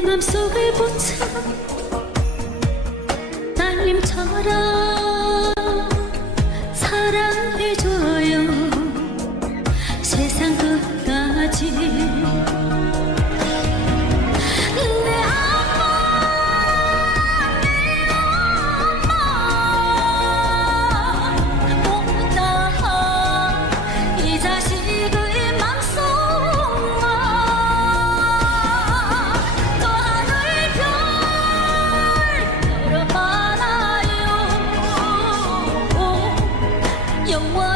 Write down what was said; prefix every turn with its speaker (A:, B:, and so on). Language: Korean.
A: 맘속에 붙여 딸님처럼 사랑해줘요 有我